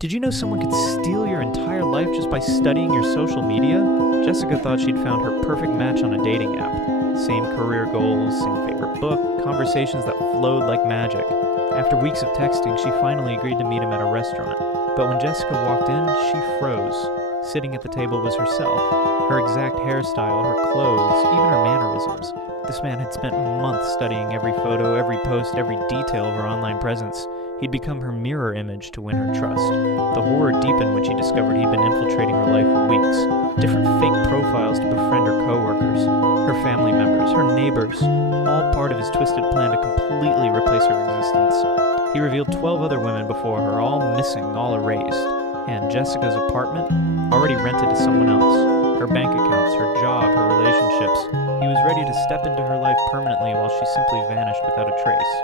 Did you know someone could steal your entire life just by studying your social media? Jessica thought she'd found her perfect match on a dating app. Same career goals, same favorite book, conversations that flowed like magic. After weeks of texting, she finally agreed to meet him at a restaurant. But when Jessica walked in, she froze. Sitting at the table was herself. Her exact hairstyle, her clothes, even her mannerisms. This man had spent months studying every photo, every post, every detail of her online presence. He'd become her mirror image to win her trust. The horror deepened when she discovered he'd been infiltrating her life for weeks. Different fake profiles to befriend her coworkers, her family members, her neighbors, all part of his twisted plan to completely replace her existence. He revealed 12 other women before her, all missing, all erased. And Jessica's apartment, already rented to someone else. Her bank accounts, her job, her relationships. He was ready to step into her life permanently while she simply vanished without a trace.